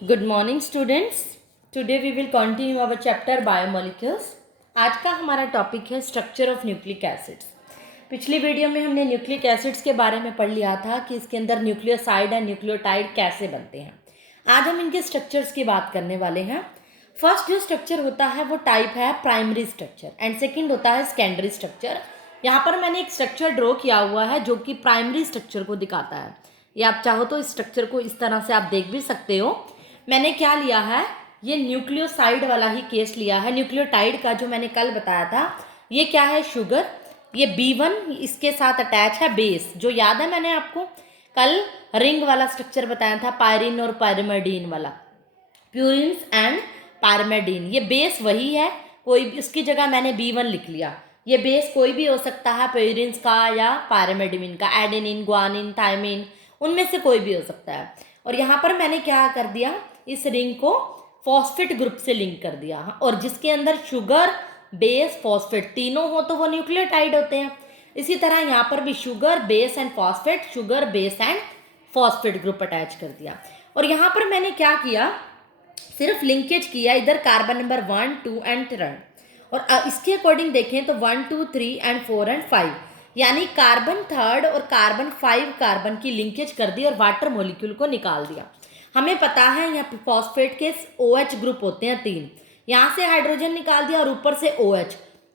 Good morning students. Today we will continue our chapter biomolecules. आज का हमारा topic है स्ट्रक्चर ऑफ न्यूक्लिक एसिड्स। पिछली वीडियो में हमने न्यूक्लिक एसिड्स के बारे में पढ़ लिया था कि इसके अंदर न्यूक्लियोसाइड एंड न्यूक्लियोटाइड कैसे बनते हैं। आज हम इनके स्ट्रक्चर्स की बात करने वाले हैं। फर्स्ट जो स्ट्रक्चर होता है वो टाइप है प्राइमरी स्ट्रक्चर एंड सेकेंड होता है सेकेंडरी स्ट्रक्चर। यहाँ पर मैंने एक स्ट्रक्चर ड्रॉ किया हुआ है जो कि प्राइमरी स्ट्रक्चर को दिखाता है। या आप चाहो तो इस स्ट्रक्चर को इस तरह से आप देख भी सकते हो। मैंने क्या लिया है, ये न्यूक्लियोसाइड वाला ही केस लिया है। न्यूक्लियोटाइड का जो मैंने कल बताया था, ये क्या है, शुगर। ये B1 इसके साथ अटैच है बेस। जो याद है मैंने आपको कल रिंग वाला स्ट्रक्चर बताया था, पायरिन और पायरिमिडीन वाला, प्यूरिन्स एंड पायरिमिडीन। ये बेस वही है, कोई भी उसकी जगह मैंने B1 लिख लिया। ये बेस कोई भी हो सकता है, प्यूरिन्स का या पायरिमिडीन का, एडेनिन, ग्वानिन, थायमिन, उनमें से कोई भी हो सकता है। और यहाँ पर मैंने क्या कर दिया, इस रिंग को फॉस्फेट ग्रुप से लिंक कर दिया। और जिसके अंदर शुगर, बेस, फॉस्फेट तीनों हो तो वो न्यूक्लियोटाइड होते हैं। इसी तरह यहाँ पर भी sugar, base and phosphate, sugar, base and phosphate group attach कर दिया। और यहाँ पर मैंने क्या किया, सिर्फ लिंकेज किया, इधर कार्बन नंबर 1, 2 एंड 3। और इसके अकॉर्डिंग देखें तो 1, 2, 3 एंड 4 एंड 5, यानी कार्बन 3 और कार्बन 5 कार्बन की लिंकेज कर दी और वाटर मॉलिक्यूल को निकाल दिया। हमें पता है यहाँ फॉस्फेट के OH ग्रुप होते हैं 3, यहाँ से हाइड्रोजन निकाल दिया और ऊपर से OH,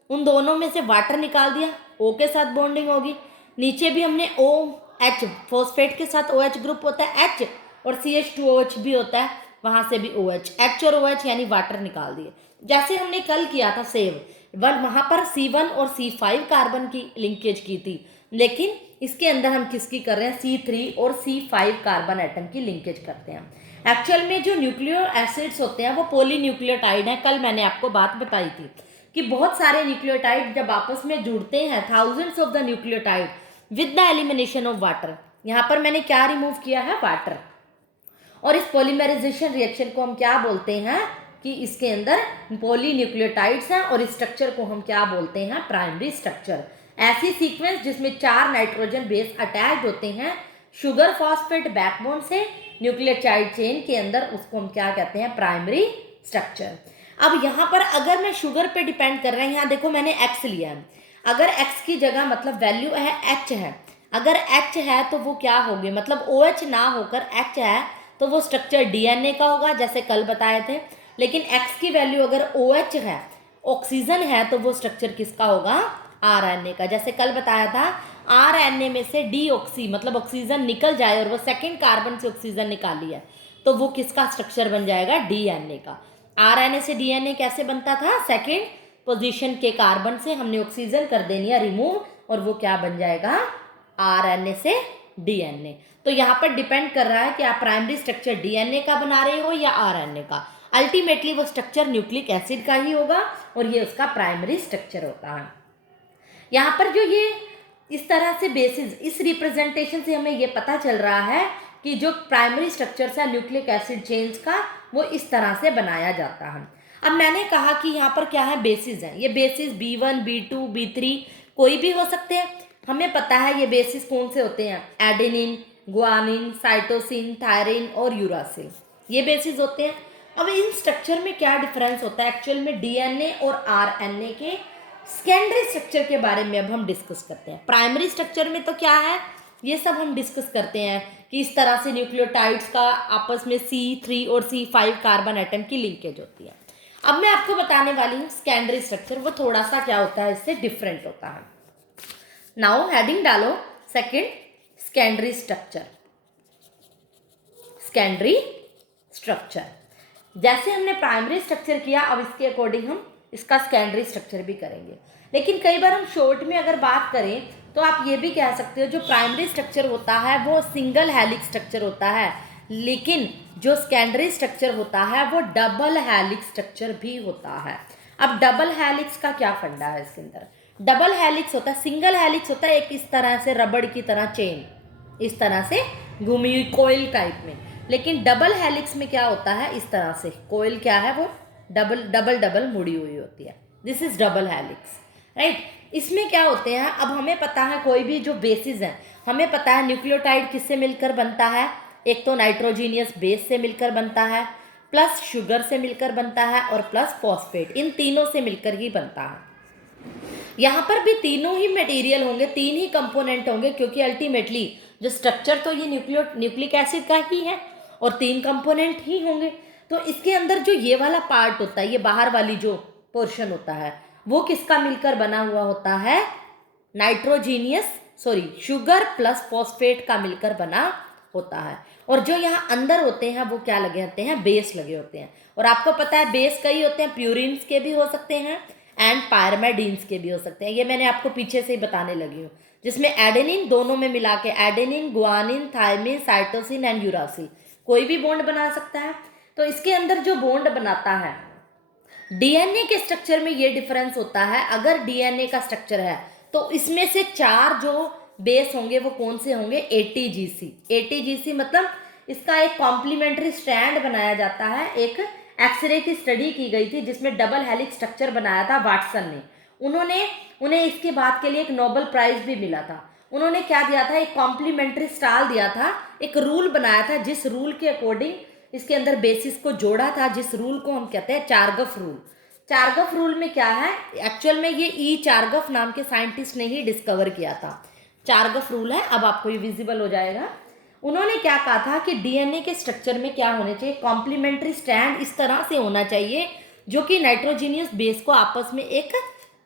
उन दोनों में से वाटर निकाल दिया, O के साथ बॉन्डिंग होगी। नीचे भी हमने OH, फॉस्फेट के साथ OH ग्रुप होता है H, और CH2OH भी होता है, वहाँ से भी OH, H और OH यानी वाटर निकाल दिए। जैसे हमने कल किया था सेव, वहाँ पर C1 और C5 कार्बन की लिंकेज की थी, लेकिन इसके अंदर हम किसकी कर रहे हैं, C3 और C5 कार्बन एटम की लिंकेज करते हैं। एक्चुअल में जो न्यूक्लियो एसिड्स होते हैं वो पॉलीन्यूक्लियोटाइड हैं। कल मैंने आपको बात बताई थी कि बहुत सारे न्यूक्लियोटाइड जब आपस में जुड़ते हैं, thousands of the nucleotide with the elimination of water, यहाँ पर मैंने क्या रिमूव किया है, वाटर। और इस पॉलीमराइजेशन रिएक्शन को हम क्या बोलते हैं कि इसके अंदर पॉलीन्यूक्लियोटाइड्स हैं, और इस स्ट्रक्चर को हम क्या बोलते हैं, प्राइमरी स्ट्रक्चर। ऐसी सीक्वेंस जिसमें 4 नाइट्रोजन बेस अटैच होते हैं शुगर फॉस्फेट बैकबोन से न्यूक्लियोटाइड चेन के अंदर, उसको हम क्या कहते हैं, प्राइमरी स्ट्रक्चर। अब यहाँ पर अगर मैं शुगर पे डिपेंड कर रहे हैं, यहाँ देखो मैंने X लिया है, अगर X की जगह मतलब वैल्यू है H है, अगर H है तो वो क्या होगी, मतलब OH ना होकर H है तो वो स्ट्रक्चर DNA का होगा जैसे कल बताए थे। लेकिन X की वैल्यू अगर OH है, ऑक्सीजन है, तो वो स्ट्रक्चर किसका होगा, RNA का। जैसे कल बताया था, RNA में से डीऑक्सी मतलब ऑक्सीजन निकल जाए और वो सेकेंड कार्बन से ऑक्सीजन निकाली है तो वो किसका स्ट्रक्चर बन जाएगा, DNA का। RNA से DNA कैसे बनता था, सेकेंड पोजीशन के कार्बन से हमने ऑक्सीजन कर देनी है रिमूव, और वो क्या बन जाएगा, RNA से DNA। तो यहाँ पर डिपेंड कर रहा है कि आप प्राइमरी स्ट्रक्चर DNA का बना रहे हो या RNA का। अल्टीमेटली वो स्ट्रक्चर न्यूक्लिक एसिड का ही होगा और ये उसका प्राइमरी स्ट्रक्चर होता है। यहाँ पर जो ये इस तरह से बेसिस, इस रिप्रेजेंटेशन से हमें ये पता चल रहा है कि जो प्राइमरी स्ट्रक्चर है न्यूक्लिक एसिड चेन्स का, वो इस तरह से बनाया जाता है। अब मैंने कहा कि यहाँ पर क्या है, बेसिस हैं। ये बेसिस B1, B2, B3 कोई भी हो सकते हैं। हमें पता है ये बेसिस कौन से होते हैं, एडेनिन, ग्वानिन, साइटोसिन, थायरिन और यूरासिल, ये बेसिस होते हैं। अब इन स्ट्रक्चर में क्या डिफरेंस होता है, एक्चुअल में DNA और RNA के सेकेंडरी स्ट्रक्चर के बारे में अब हम डिस्कस करते हैं। प्राइमरी स्ट्रक्चर में तो क्या है, ये सब हम डिस्कस करते हैं कि इस तरह से न्यूक्लियोटाइड्स का आपस में C3 और C5 कार्बन एटम की लिंकेज होती है। अब मैं आपको बताने वाली हूँ सेकेंडरी स्ट्रक्चर, वो थोड़ा सा क्या होता है, इससे डिफरेंट होता है। नाउ हेडिंग डालो, second secondary structure. Secondary structure जैसे हमने प्राइमरी स्ट्रक्चर किया, अब इसके अकॉर्डिंग हम इसका सेकेंडरी स्ट्रक्चर भी करेंगे। लेकिन कई बार हम शॉर्ट में अगर बात करें तो आप ये भी कह सकते हो, जो प्राइमरी स्ट्रक्चर होता है वो सिंगल हेलिक्स स्ट्रक्चर होता है, लेकिन जो सेकेंडरी स्ट्रक्चर होता है वो डबल हेलिक्स स्ट्रक्चर भी होता है। अब डबल हेलिक्स का क्या फंडा है, इसके अंदर डबल हेलिक्स होता है, सिंगल हेलिक्स होता है एक इस तरह से रबड़ की तरह चेन, इस तरह से घूमी हुई कोयल टाइप में। लेकिन डबल हेलिक्स में क्या होता है, इस तरह से कोयल क्या है, वो डबल डबल डबल मुड़ी हुई होती है। This is double helix, right. इसमें क्या होते हैं, अब हमें पता है कोई भी जो बेसिस है, हमें पता है न्यूक्लियोटाइड किससे मिलकर बनता है, एक तो नाइट्रोजीनियस बेस से मिलकर बनता है, प्लस शुगर से मिलकर बनता है, और प्लस फॉस्फेट, इन तीनों से मिलकर ही बनता है। यहाँ पर भी तीनों ही मटेरियल होंगे, तीन ही कंपोनेंट होंगे, क्योंकि अल्टीमेटली जो स्ट्रक्चर तो ये न्यूक्लिक एसिड का ही है और तीन कंपोनेंट ही होंगे। तो इसके अंदर जो ये वाला पार्ट होता है, ये बाहर वाली जो पोर्शन होता है, वो किसका मिलकर बना हुआ होता है? शुगर प्लस फॉस्फेट का मिलकर बना होता है। और जो यहाँ अंदर होते हैं वो क्या लगे होते हैं? बेस लगे होते हैं। और आपको पता है बेस कई होते हैं, प्यूरिन्स के भी हो सकते हैं एंड पायरमैडीन्स के भी हो सकते हैं। ये मैंने आपको पीछे से ही बताने लगी हूँ, जिसमें एडेनिन दोनों में मिला के adenine, guanine, thymine, cytosine and uracil कोई भी बॉन्ड बना सकता है। तो इसके अंदर जो बॉन्ड बनाता है, डीएनए के स्ट्रक्चर में ये डिफरेंस होता है। अगर डीएनए का स्ट्रक्चर है तो इसमें से 4 जो बेस होंगे वो कौन से होंगे? एटीजीसी। एटीजीसी मतलब इसका एक कॉम्प्लीमेंट्री स्ट्रैंड बनाया जाता है। एक एक्सरे की स्टडी की गई थी जिसमें डबल हेलिक्स स्ट्रक्चर बनाया था वाटसन ने। उन्हें इसके बात के लिए एक नोबेल प्राइज भी मिला था। उन्होंने क्या दिया था? एक कॉम्प्लीमेंट्री स्टाइल दिया था, एक रूल बनाया था, जिस रूल के अकॉर्डिंग इसके अंदर बेसिस को जोड़ा था, जिस रूल को हम कहते हैं चारगफ रूल। चारगफ रूल में क्या है? एक्चुअल में ये ई चारगफ नाम के साइंटिस्ट ने ही डिस्कवर किया था। चारगफ रूल है, अब आपको ये विजिबल हो जाएगा। उन्होंने क्या कहा था कि डीएनए के स्ट्रक्चर में क्या होने चाहिए? कॉम्प्लीमेंट्री स्ट्रैंड इस तरह से होना चाहिए जो कि नाइट्रोजीनियस बेस को आपस में एक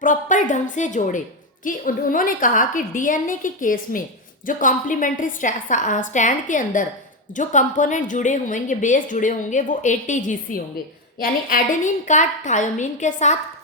प्रॉपर ढंग से जोड़े। कि उन्होंने कहा कि डीएनए के केस में जो कॉम्प्लीमेंट्री स्ट्रैंड के अंदर जो कंपोनेंट जुड़े होंगे, बेस जुड़े होंगे, वो एटीजीसी होंगे, यानी एडेनिन का थायोमीन के साथ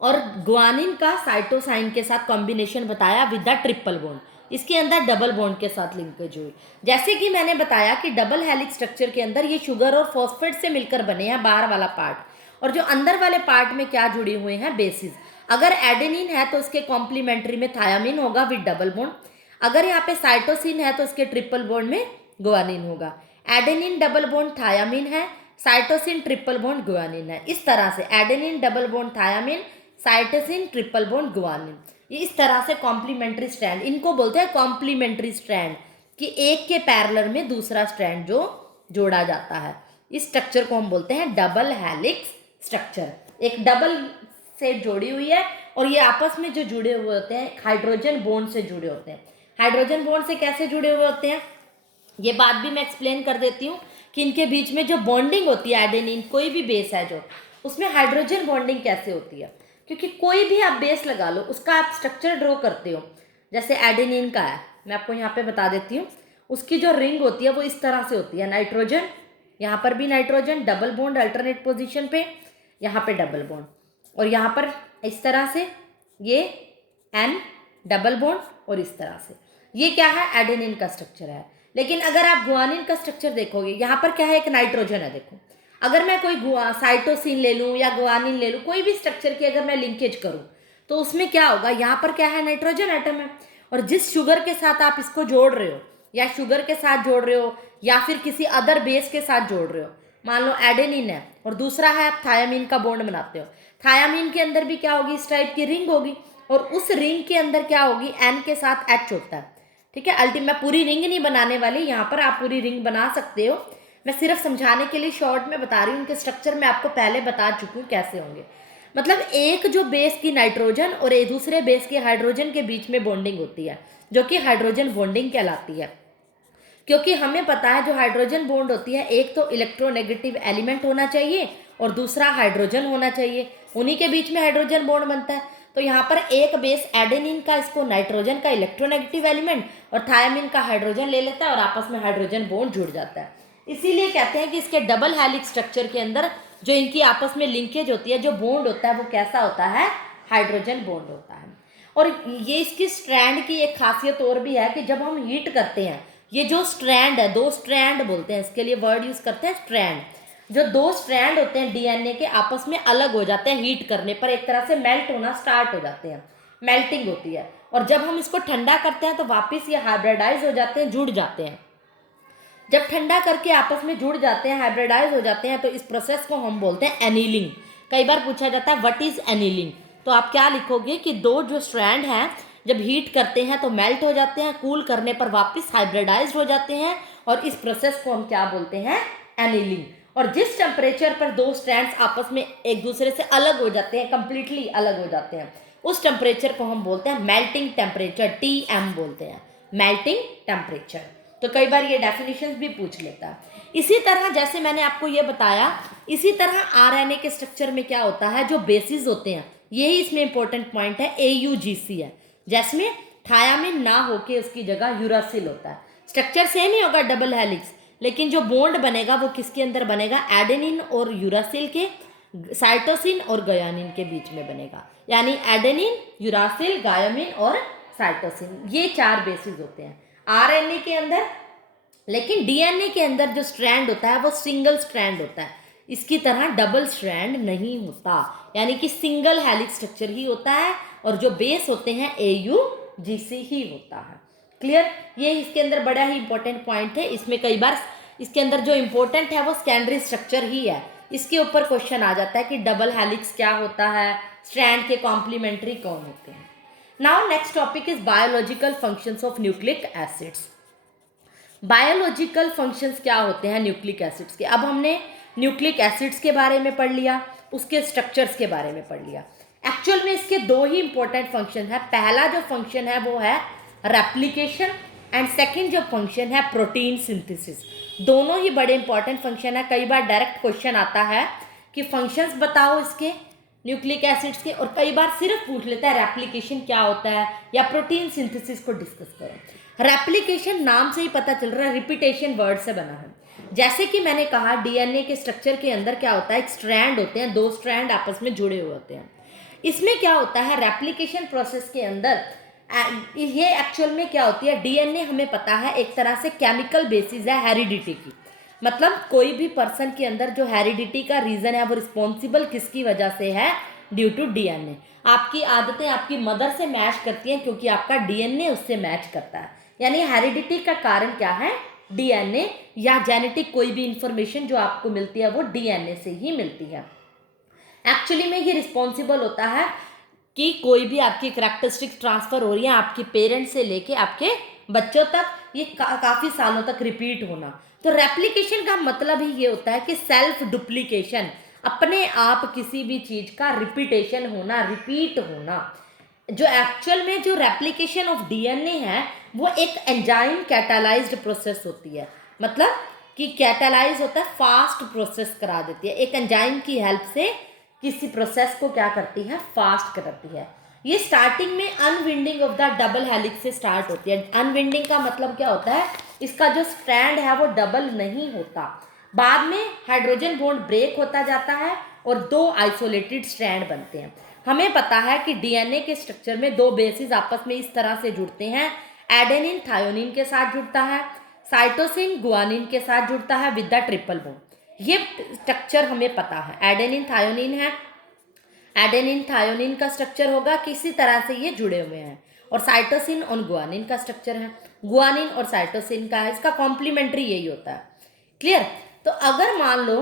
और गुआनिन का साइटोसाइन के साथ कॉम्बिनेशन बताया विद द ट्रिपल बॉन्ड। इसके अंदर डबल बॉन्ड के साथ लिंकेज हुई। जैसे कि मैंने बताया कि डबल हेलिक्स स्ट्रक्चर के अंदर ये शुगर और फॉस्फेट से मिलकर बने हैं बाहर वाला पार्ट, और जो अंदर वाले पार्ट में क्या जुड़े हुए हैं? बेसिस। अगर एडेनिन है तो उसके कॉम्प्लीमेंट्री में थायामीन होगा विद डबल बॉन्ड। अगर यहाँ पे साइटोसिन है तो उसके ट्रिपल बॉन्ड में गुआनिन होगा। एडेनिन डबल बॉन्ड थायामीन है, साइटोसिन ट्रिपल बॉन्ड गुआनिन है। इस तरह से adenine double bond thymine, cytosine triple bond guanine, ये इस तरह से कॉम्प्लीमेंट्री स्ट्रैंड, इनको बोलते हैं कॉम्प्लीमेंट्री स्ट्रैंड, कि एक के पैरेलल में दूसरा स्ट्रैंड जो जोड़ा जाता है। इस स्ट्रक्चर को हम बोलते हैं डबल हेलिक्स स्ट्रक्चर। एक डबल से जोड़ी हुई है और ये आपस में जो जुड़े हुए होते हैं हाइड्रोजन बॉन्ड से जुड़े होते हैं। हाइड्रोजन बॉन्ड से कैसे जुड़े हुए होते हैं ये बात भी मैं एक्सप्लेन कर देती हूँ कि इनके बीच में जो बॉन्डिंग होती है, एडेनिन कोई भी बेस है जो, उसमें हाइड्रोजन बॉन्डिंग कैसे होती है? क्योंकि कोई भी आप बेस लगा लो, उसका आप स्ट्रक्चर ड्रॉ करते हो। जैसे एडेनिन का है, मैं आपको यहाँ पे बता देती हूँ, उसकी जो रिंग होती है वो इस तरह से होती है। नाइट्रोजन, यहाँ पर भी nitrogen, double bond alternate position पे, यहाँ पे डबल बॉन्ड, और यहाँ पर इस तरह से ये एन डबल बॉन्ड, और इस तरह से ये क्या है? एडेनिन का स्ट्रक्चर है। लेकिन अगर आप गुआनिन का स्ट्रक्चर देखोगे, यहाँ पर क्या है? एक नाइट्रोजन है। देखो, अगर मैं कोई साइटोसिन ले लूँ या गुआनिन ले लूँ, कोई भी स्ट्रक्चर की अगर मैं लिंकेज करूँ तो उसमें क्या होगा? यहाँ पर क्या है? नाइट्रोजन एटम है। और जिस शुगर के साथ आप इसको जोड़ रहे हो, या शुगर के साथ जोड़ रहे हो, या फिर किसी अदर बेस के साथ जोड़ रहे हो, मान लो एडेनिन है और दूसरा है आप थायामीन का बॉन्ड बनाते हो, थायामीन के अंदर भी क्या होगी? इस टाइप की रिंग होगी, और उस रिंग के अंदर क्या होगी? एन के साथ एच होता है। ठीक है, अल्टीमेट मैं पूरी रिंग नहीं बनाने वाली, यहाँ पर आप पूरी रिंग बना सकते हो, मैं सिर्फ समझाने के लिए शॉर्ट में बता रही हूँ। उनके स्ट्रक्चर मैं आपको पहले बता चुकी हूँ कैसे होंगे। मतलब एक जो बेस की नाइट्रोजन और एक दूसरे बेस के हाइड्रोजन के बीच में बॉन्डिंग होती है, जो कि हाइड्रोजन बॉन्डिंग कहलाती है। क्योंकि हमें पता है जो हाइड्रोजन बॉन्ड होती है, एक तो इलेक्ट्रोनेगेटिव एलिमेंट होना चाहिए और दूसरा हाइड्रोजन होना चाहिए, उन्हीं के बीच में हाइड्रोजन बॉन्ड बनता है। तो यहाँ पर एक बेस एडेनिन का, इसको नाइट्रोजन का इलेक्ट्रोनेगेटिव एलिमेंट और थायामीन का हाइड्रोजन ले लेता है और आपस में हाइड्रोजन बॉन्ड जुड़ जाता है। इसीलिए कहते हैं कि इसके डबल हेलिक्स स्ट्रक्चर के अंदर जो इनकी आपस में लिंकेज होती है, जो बॉन्ड होता है, वो कैसा होता है? हाइड्रोजन बॉन्ड होता है। और ये इसकी स्ट्रैंड की एक खासियत और भी है कि जब हम हीट करते हैं, ये जो स्ट्रैंड है, 2 स्ट्रैंड बोलते हैं इसके लिए, वर्ड यूज करते हैं स्ट्रैंड। जो 2 स्ट्रैंड होते हैं डीएनए के, आपस में अलग हो जाते हैं हीट करने पर, एक तरह से मेल्ट होना स्टार्ट हो जाते हैं, मेल्टिंग होती है। और जब हम इसको ठंडा करते हैं तो वापस ये हाइब्रिडाइज हो जाते हैं, जुड़ जाते हैं। जब ठंडा करके आपस में जुड़ जाते हैं, हाइब्रिडाइज हो जाते हैं, तो इस प्रोसेस को हम बोलते हैं एनीलिंग। कई बार पूछा जाता है व्हाट इज एनीलिंग, तो आप क्या लिखोगे कि 2 जो स्ट्रैंड हैं जब हीट करते हैं तो मेल्ट हो जाते हैं, कूल करने पर वापस हाइब्रिडाइज हो जाते हैं और इस प्रोसेस को हम क्या बोलते हैं, एनीलिंग। और जिस टेम्परेचर पर दो स्ट्रैंड्स आपस में एक दूसरे से अलग हो जाते हैं, कंप्लीटली अलग हो जाते हैं, उस टेम्परेचर को हम बोलते हैं मेल्टिंग टेम्परेचर, TM बोलते हैं, मेल्टिंग टेम्परेचर। तो कई बार ये डेफिनेशंस भी पूछ लेता है। इसी तरह जैसे मैंने आपको ये बताया, इसी तरह RNA के स्ट्रक्चर में क्या होता है, जो बेसिस होते हैं, यही इसमें इंपॉर्टेंट पॉइंट है, AUGC है, जिसमें थायामिन ना होके उसकी जगह यूरासिल होता है। स्ट्रक्चर सेम ही होगा, डबल हेलिक्स, लेकिन जो बॉन्ड बनेगा वो किसके अंदर बनेगा, एडेनिन और यूरासिल के, साइटोसिन और गायनिन के बीच में बनेगा। यानी एडेनिन, यूरासिल, गायमिन और साइटोसिन, ये 4 बेसिस होते हैं RNA के अंदर। लेकिन DNA के अंदर जो स्ट्रैंड होता है वो सिंगल स्ट्रैंड होता है, इसकी तरह डबल स्ट्रैंड नहीं होता, यानी कि सिंगल हेलिक्स स्ट्रक्चर ही होता है, और जो बेस होते हैं AUGC ही होता है। क्लियर? ये इसके अंदर बड़ा ही इंपॉर्टेंट पॉइंट है। इसमें कई बार इसके अंदर जो इंपॉर्टेंट है वो सेकेंडरी स्ट्रक्चर ही है, इसके ऊपर क्वेश्चन आ जाता है कि डबल हेलिक्स क्या होता है, स्ट्रैंड के कॉम्प्लीमेंट्री कौन होते हैं। Now next topic is biological functions of nucleic acids. Biological functions क्या होते हैं न्यूक्लिक एसिड्स के। अब हमने न्यूक्लिक एसिड्स के बारे में पढ़ लिया, उसके स्ट्रक्चर्स के बारे में पढ़ लिया। एक्चुअल में इसके 2 ही इंपॉर्टेंट फंक्शन है। पहला जो फंक्शन है वो है रेप्लिकेशन, एंड सेकंड जो फंक्शन है प्रोटीन सिंथेसिस। दोनों ही बड़े इंपॉर्टेंट फंक्शन है। कई बार डायरेक्ट क्वेश्चन आता है कि फंक्शंस बताओ इसके न्यूक्लिक एसिड्स के, और कई बार सिर्फ पूछ लेता है रेप्लिकेशन क्या होता है या प्रोटीन सिंथेसिस को डिस्कस करो। रेप्लिकेशन नाम से ही पता चल रहा है, रिपीटेशन वर्ड से बना है। जैसे कि मैंने कहा डीएनए के स्ट्रक्चर के अंदर क्या होता है, एक स्ट्रैंड होते हैं, 2 स्ट्रैंड आपस में जुड़े हुए होते हैं। इसमें क्या होता है, रेप्लिकेशन प्रोसेस के अंदर ये एक्चुअल में क्या होती है, डीएनए हमें पता है एक तरह से केमिकल बेसिस है हेरिडिटी की। मतलब कोई भी पर्सन के अंदर जो हेरिडिटी का रीजन है वो रिस्पॉन्सिबल किसकी वजह से है, ड्यू टू डीएनए। आपकी आदतें आपकी मदर से मैच करती हैं क्योंकि आपका डीएनए उससे मैच करता है। यानी हेरिडिटी का कारण क्या है, डीएनए, या जेनेटिक कोई भी इंफॉर्मेशन जो आपको मिलती है वो डीएनए से ही मिलती है। एक्चुअली में ये रिस्पॉन्सिबल होता है कि कोई भी आपकी करैक्टरिस्टिक्स ट्रांसफर हो रही है आपके पेरेंट्स से लेके आपके बच्चों तक, ये काफ़ी सालों तक रिपीट होना। तो रेप्लिकेशन का मतलब ही ये होता है कि सेल्फ डुप्लीकेशन, अपने आप किसी भी चीज़ का रिपीटेशन होना, रिपीट होना। जो एक्चुअल में जो रेप्लिकेशन ऑफ डीएनए है वो एक एंजाइम कैटालाइज्ड प्रोसेस होती है। मतलब कि कैटालाइज होता है, फास्ट प्रोसेस करा देती है, एक एंजाइम की हेल्प से किसी प्रोसेस को क्या करती है, फास्ट करती है। ये स्टार्टिंग में अनविंडिंग ऑफ द डबल हेलिक्स से स्टार्ट होती है। अनविंडिंग का मतलब क्या होता है, इसका जो स्ट्रैंड है वो डबल नहीं होता, बाद में हाइड्रोजन बॉन्ड ब्रेक होता जाता है और 2 आइसोलेटेड स्ट्रैंड बनते हैं। हमें पता है कि डीएनए के स्ट्रक्चर में 2 बेसिस आपस में इस तरह से जुड़ते हैं, एडेनिन थायोनिन के साथ जुड़ता है, साइटोसिन गुआनिन के साथ जुड़ता है विद द ट्रिपल बॉन्ड। ये स्ट्रक्चर हमें पता है, एडेनिन थायोनिन है, एडेनिन थायोनिन का स्ट्रक्चर होगा, किसी तरह से ये जुड़े हुए हैं। और साइटोसिन और गुआनिन का स्ट्रक्चर है, गुआनिन और साइटोसिन का है, इसका कॉम्प्लीमेंट्री यही होता है। क्लियर? तो अगर मान लो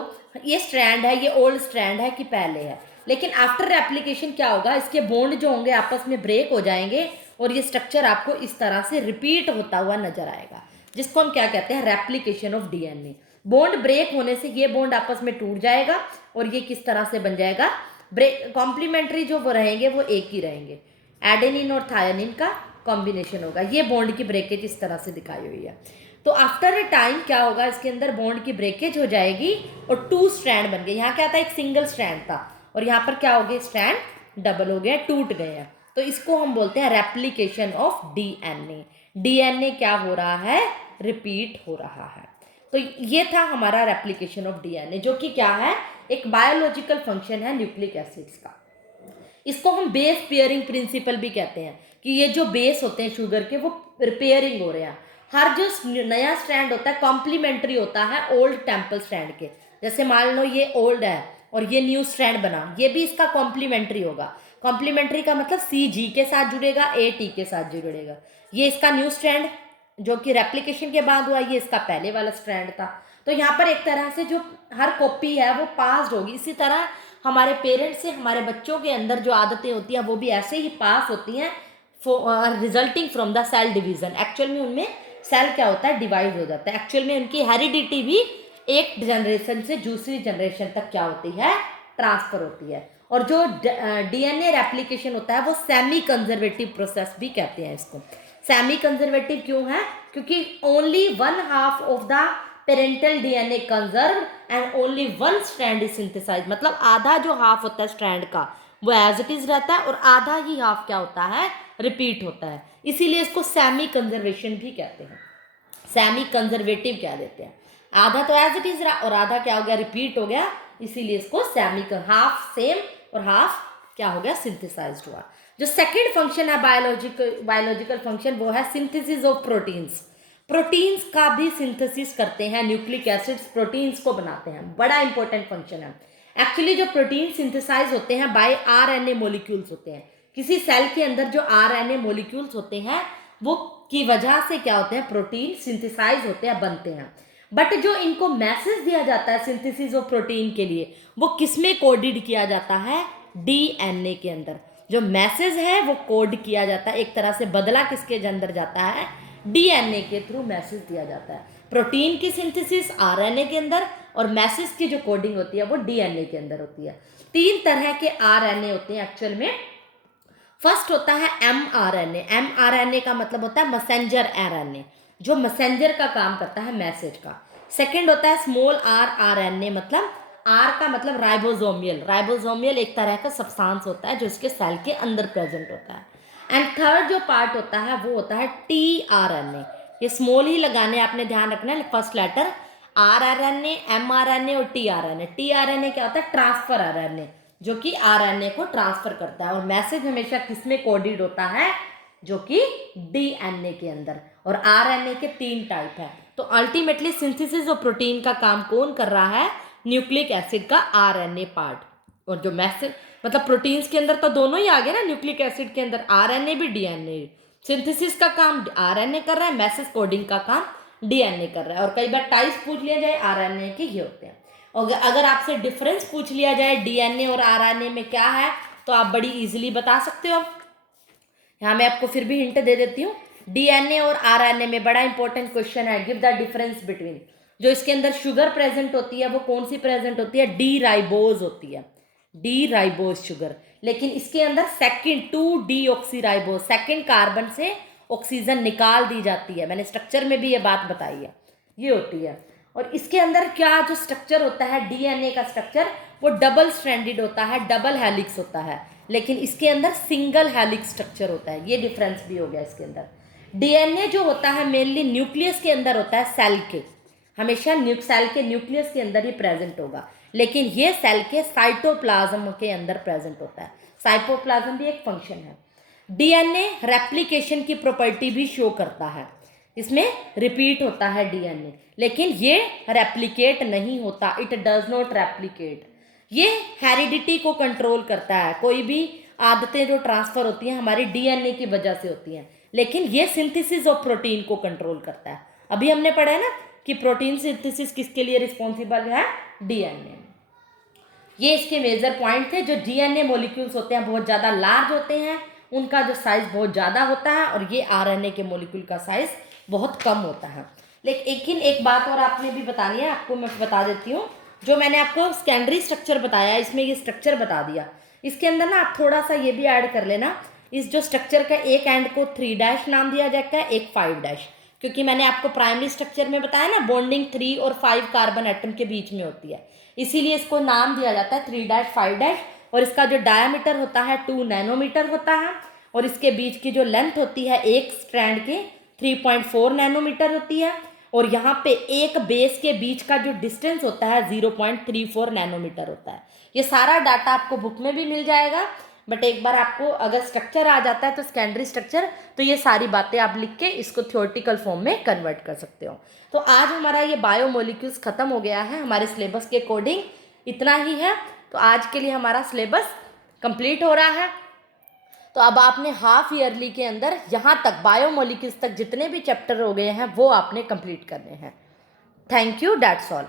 ये स्ट्रैंड है, ये ओल्ड स्ट्रैंड है कि पहले है, लेकिन आफ्टर रेप्लिकेशन क्या होगा, इसके बॉन्ड जो होंगे आपस में ब्रेक हो जाएंगे और ये स्ट्रक्चर आपको इस तरह से रिपीट होता हुआ नजर आएगा, जिसको हम क्या कहते हैं, replication of DNA. Bond break होने से ये बॉन्ड आपस में टूट जाएगा और ये किस तरह से बन जाएगा, ब्रेक कॉम्प्लीमेंट्री जो वो रहेंगे वो एक ही रहेंगे, एडेनिन और थायोनिन का कॉम्बिनेशन होगा। ये बॉन्ड की ब्रेकेज इस तरह से दिखाई हुई है। तो आफ्टर अ टाइम क्या होगा, इसके अंदर बॉन्ड की ब्रेकेज हो जाएगी और 2 स्ट्रैंड बन गए। यहाँ क्या था, एक सिंगल स्ट्रैंड था और यहाँ पर क्या हो गया, स्ट्रैंड डबल हो गया, टूट गए हैं। तो इसको हम बोलते हैं रेप्लिकेशन ऑफ डीएनए। डीएनए क्या हो रहा है, रिपीट हो रहा है। तो ये था हमारा रेप्लिकेशन ऑफ डीएनए, जो कि क्या है, एक बायोलॉजिकल फंक्शन है न्यूक्लिक एसिड्स का। इसको हम बेस पेयरिंग प्रिंसिपल भी कहते हैं कि ये जो बेस होते हैं शुगर के वो पेयरिंग हो रहे हैं। हर जो नया स्ट्रैंड होता है कॉम्प्लीमेंट्री होता है ओल्ड टेम्पल स्ट्रैंड के। जैसे मान लो ये ओल्ड है और ये न्यू स्ट्रैंड बना, ये भी इसका कॉम्प्लीमेंट्री होगा। कॉम्प्लीमेंट्री का मतलब सी जी के साथ जुड़ेगा, ए टी के साथ जुड़ेगा। ये इसका न्यू स्ट्रैंड जो कि रेप्लिकेशन के बाद हुआ, ये इसका पहले वाला स्ट्रैंड था। तो यहाँ पर एक तरह से जो हर कॉपी है वो पास्ड होगी। इसी तरह हमारे पेरेंट्स से हमारे बच्चों के अंदर जो आदतें होती हैं वो भी ऐसे ही पास होती हैं, resulting from the cell division. Actual में उनमें सेल क्या होता है, डिवाइड हो जाता है। एक्चुअल में उनकी हेरिडिटी भी एक जनरेशन से दूसरी जनरेशन तक क्या होती है, ट्रांसफर होती है। और जो डीएनए रेप्लिकेशन होता है वो सेमी कंजर्वेटिव प्रोसेस भी कहते हैं इसको। सेमी कंजर्वेटिव क्यों है, क्योंकि only 1/2 of the parental DNA conserve and only 1 strand is synthesize, मतलब आधा जो हाफ होता है स्ट्रैंड का वो एज इट इज रहता है और आधा ही हाफ क्या होता है, रिपीट होता है। इसीलिए इसको सेमी कंजर्वेशन भी कहते हैं, सेमी कंजर्वेटिव कह देते हैं। आधा तो एज इट इज रहा और आधा क्या हो गया, रिपीट हो गया, इसीलिए इसको सेमी, हाफ सेम और हाफ क्या हो गया, सिंथेसाइज्ड हुआ। जो सेकंड फंक्शन है बायोलॉजिकल फंक्शन वो है सिंथेसिस ऑफ प्रोटीन्स। प्रोटीन्स का भी सिंथेसिस करते हैं, न्यूक्लिक एसिड्स प्रोटीन्स को बनाते हैं, बड़ा इंपॉर्टेंट फंक्शन है। एक्चुअली जो प्रोटीन सिंथेसाइज होते हैं बाय आरएनए मॉलिक्यूल्स होते हैं। किसी सेल के अंदर जो आरएनए मॉलिक्यूल्स होते हैं वो की वजह से क्या होते हैं, प्रोटीन सिंथेसाइज होते हैं, बनते हैं। बट जो इनको मैसेज दिया जाता है सिंथेसिस ऑफ प्रोटीन के लिए वो किसमें कोडेड किया जाता है, डीएनए के अंदर। जो मैसेज है वो कोड किया जाता है, एक तरह से बदला किसके अंदर जाता है, डीएनए के थ्रू मैसेज दिया जाता है। प्रोटीन की सिंथेसिस आरएनए के अंदर और मैसेज की जो कोडिंग होती है वो डीएनए के अंदर होती है। 3 तरह के आरएनए होते हैं एक्चुअल में। फर्स्ट होता है एमआरएनए। एमआरएनए का मतलब होता है मैसेंजर आरएनए, जो मैसेंजर का काम करता है मैसेज का। सेकंड होता है स्मॉल आरएनए, मतलब आर का मतलब राइबोसोमियल। राइबोसोमियल एक तरह का सब्सटेंस होता है जो इसके सेल के अंदर प्रेजेंट होता है। एंड थर्ड जो पार्ट होता है वो होता है टीआरएनए। ये स्मॉल ही लगाने, आपने ध्यान रखना है, फर्स्ट लेटर आरआरएनए, एमआरएनए और टीआरएनए। टीआरएनए क्या होता है, ट्रांसफर आरएनए, जो कि आरएनए को ट्रांसफर करता है। और मैसेज हमेशा किसमें कोडेड होता है, जो कि डीएनए के अंदर। और आरएनए के 3 टाइप है। तो अल्टीमेटली सिंथेसिस ऑफ प्रोटीन का काम कौन कर रहा है, न्यूक्लिक एसिड का आरएनए पार्ट। और जो मैसेज मतलब प्रोटीन्स के अंदर तो दोनों ही आ गए ना, न्यूक्लिक एसिड के अंदर आरएनए भी डीएनए। सिंथेसिस का काम आरएनए कर रहा है, मैसेज कोडिंग का काम डीएनए कर रहा है। और कई बार टाइप्स पूछ लिया जाए आरएनए के, ये होते हैं। और अगर आपसे डिफरेंस पूछ लिया जाए डीएनए और आरएनए में क्या है, तो आप बड़ी इजीली बता सकते हो। यहाँ मैं आपको फिर भी हिंट दे देती हूँ। डीएनए और आरएनए में बड़ा इंपॉर्टेंट क्वेश्चन है, गिव द डिफरेंस बिटवीन। जो इसके अंदर शुगर प्रेजेंट होती है वो कौन सी प्रेजेंट होती है, डी राइबोज होती है, डी राइबोज शुगर। लेकिन इसके अंदर सेकंड 2-डीऑक्सीराइबोज, सेकंड कार्बन से ऑक्सीजन निकाल दी जाती है। मैंने स्ट्रक्चर में भी ये बात बताई है, ये होती है। और इसके अंदर क्या जो स्ट्रक्चर होता है डीएनए का स्ट्रक्चर, वो डबल स्ट्रैंडेड होता है, डबल हेलिक्स होता है। लेकिन इसके अंदर सिंगल हेलिक्स स्ट्रक्चर होता है, ये डिफरेंस भी हो गया इसके अंदर। डीएनए जो होता है मेनली न्यूक्लियस के अंदर होता है, सेल के, हमेशा सेल के न्यूक्लियस के अंदर ही प्रेजेंट होगा। लेकिन ये सेल के साइटोप्लाज्म के अंदर प्रेजेंट होता है। साइटोप्लाज्म भी एक फंक्शन है। डीएनए रेप्लिकेशन की प्रॉपर्टी भी शो करता है, इसमें रिपीट होता है डीएनए, लेकिन ये रेप्लिकेट नहीं होता, इट डज नॉट रेप्लिकेट। ये हेरिडिटी को कंट्रोल करता है। कोई भी आदतें जो ट्रांसफर होती हैं हमारी डीएनए की वजह से होती हैं, लेकिन ये सिंथेसिस ऑफ प्रोटीन को कंट्रोल करता है। अभी हमने पढ़ा है ना कि प्रोटीन सिंथेसिस किसके लिए रिस्पॉन्सिबल है, डीएनए। ये इसके मेजर पॉइंट थे। जो डीएनए मॉलिक्यूल्स होते हैं बहुत ज़्यादा लार्ज होते हैं, उनका जो साइज बहुत ज़्यादा होता है, और ये आरएनए के मॉलिक्यूल का साइज बहुत कम होता है। लेकिन एक बात और आपने भी बतानी है, आपको मैं बता देती हूँ। जो मैंने आपको सेकेंडरी स्ट्रक्चर बताया, इसमें ये स्ट्रक्चर बता दिया। इसके अंदर ना आप थोड़ा सा ये भी ऐड कर लेना, इस जो स्ट्रक्चर का एक एंड को 3' नाम दिया जाता है, एक 5', क्योंकि मैंने आपको प्राइमरी स्ट्रक्चर में बताया ना बॉन्डिंग 3 और 5 कार्बन एटम के बीच में होती है, इसीलिए इसको नाम दिया जाता है 3', 5'। और इसका जो डायामीटर होता है 2 नैनोमीटर होता है, और इसके बीच की जो लेंथ होती है एक स्ट्रैंड के 3.4 नैनोमीटर होती है। और यहाँ पे एक बेस के बीच का जो डिस्टेंस होता है 0.34 नैनोमीटर होता है। ये सारा डाटा आपको बुक में भी मिल जाएगा, बट एक बार आपको अगर स्ट्रक्चर आ जाता है तो सेकेंडरी स्ट्रक्चर, तो ये सारी बातें आप लिख के इसको थ्योरेटिकल फॉर्म में कन्वर्ट कर सकते हो। तो आज हमारा ये बायोमोलिक्यूल्स ख़त्म हो गया है, हमारे सिलेबस के अकॉर्डिंग इतना ही है। तो आज के लिए हमारा सिलेबस कंप्लीट हो रहा है। तो अब आपने हाफ ईयरली के अंदर यहाँ तक बायोमोलिक्यूल्स तक जितने भी चैप्टर हो गए हैं वो आपने कंप्लीट करने हैं। Thank you, that's all.